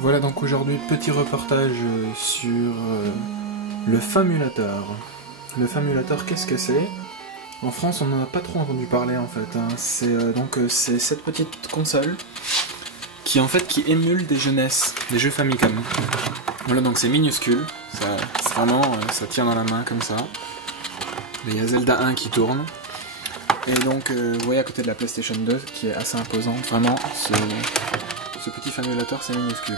Voilà donc aujourd'hui petit reportage sur le Famulator. Le Famulator, qu'est-ce que c'est? En France on n'en a pas trop entendu parler en fait, hein. C'est cette petite console qui émule des jeunesses, des jeux Famicom. Voilà donc c'est minuscule, c'est vraiment ça tient dans la main comme ça. Il y a Zelda 1 qui tourne. Et donc vous voyez à côté de la PlayStation 2 qui est assez imposante, vraiment ce petit Famulator c'est minuscule.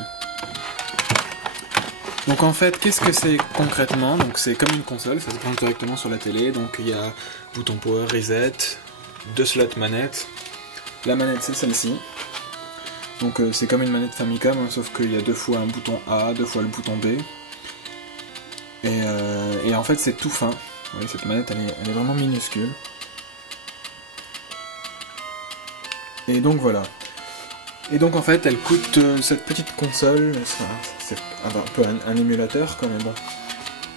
Donc en fait, qu'est-ce que c'est concrètement? Donc c'est comme une console, ça se branche directement sur la télé, donc il y a bouton power, reset, 2 slots manettes. La manette c'est celle-ci. Donc c'est comme une manette Famicom, hein, sauf qu'il y a 2 fois un bouton A, 2 fois le bouton B. Et en fait c'est tout fin. Vous voyez, cette manette elle est vraiment minuscule. Et donc voilà. Et donc en fait elle coûte, cette petite console, c'est un peu un émulateur quand même, bon.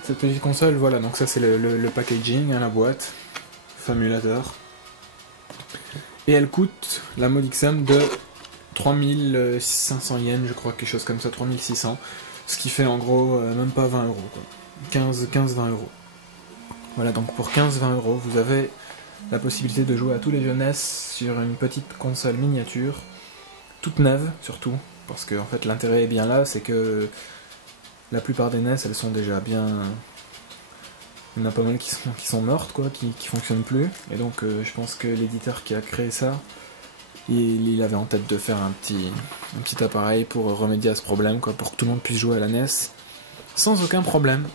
Cette petite console, voilà, donc ça c'est le packaging, hein, la boîte, Famulator. Et elle coûte la modique somme de 3500 yens, je crois, quelque chose comme ça, 3600. Ce qui fait en gros même pas 20 euros, quoi. 15-20 euros. Voilà, donc pour 15-20 euros, vous avez la possibilité de jouer à tous les jeunesses sur une petite console miniature, toute neuve surtout, parce que en fait l'intérêt est bien là, c'est que la plupart des NES elles sont déjà bien... Il y en a pas mal qui sont mortes, quoi, qui fonctionnent plus, et donc je pense que l'éditeur qui a créé ça, il avait en tête de faire un petit appareil pour remédier à ce problème, quoi, pour que tout le monde puisse jouer à la NES sans aucun problème.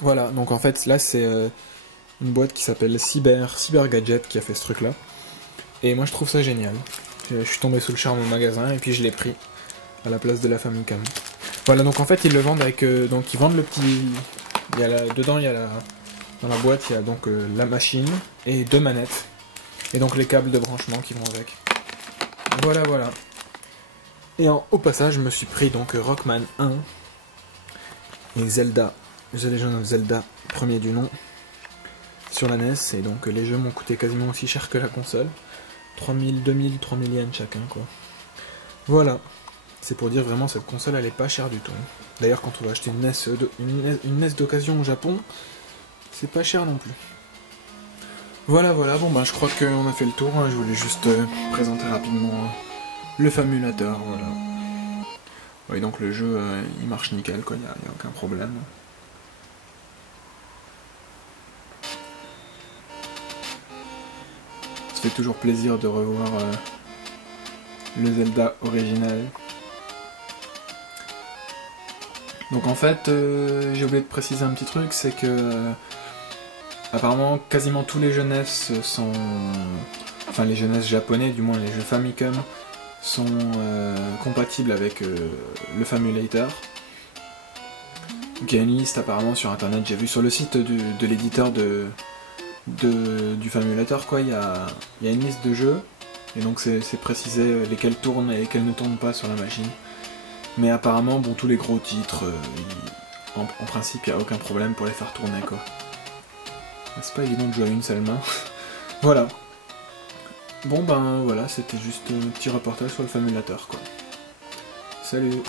Voilà, donc en fait là c'est une boîte qui s'appelle Cyber Gadget qui a fait ce truc là, et moi je trouve ça génial. Je suis tombé sous le charme au magasin et puis je l'ai pris à la place de la Famicom. Voilà, donc en fait ils le vendent avec, donc ils vendent le petit, dedans il y a dans la boîte il y a donc la machine et 2 manettes et donc les câbles de branchement qui vont avec. Voilà. Et au passage je me suis pris donc Rockman 1 et Zelda, The Legend of Zelda, premier du nom, sur la NES, et donc les jeux m'ont coûté quasiment aussi cher que la console. 3000, 2000, 3000 yens chacun, quoi. Voilà. C'est pour dire vraiment cette console elle est pas chère du tout. D'ailleurs quand on va acheter une NES d'occasion au Japon, c'est pas cher non plus. Voilà, bon bah je crois qu'on a fait le tour, hein. Je voulais juste présenter rapidement le Famulator, voilà. Oui, donc le jeu il marche nickel, quoi, y a aucun problème. Ça fait toujours plaisir de revoir le Zelda original. Donc en fait, j'ai oublié de préciser un petit truc, c'est que apparemment quasiment tous les jeunesses sont... Enfin les jeunesses japonais, du moins les jeux Famicom, sont compatibles avec le Famulator. Donc il y a une liste apparemment sur internet, j'ai vu sur le site de l'éditeur du Famulator, quoi, il y a une liste de jeux, et donc c'est précisé lesquels tournent et lesquels ne tournent pas sur la machine. Mais apparemment, bon, tous les gros titres, en principe, il n'y a aucun problème pour les faire tourner, quoi. C'est pas évident de jouer à une seule main. Voilà. Bon ben voilà, c'était juste un petit reportage sur le Famulator, quoi. Salut!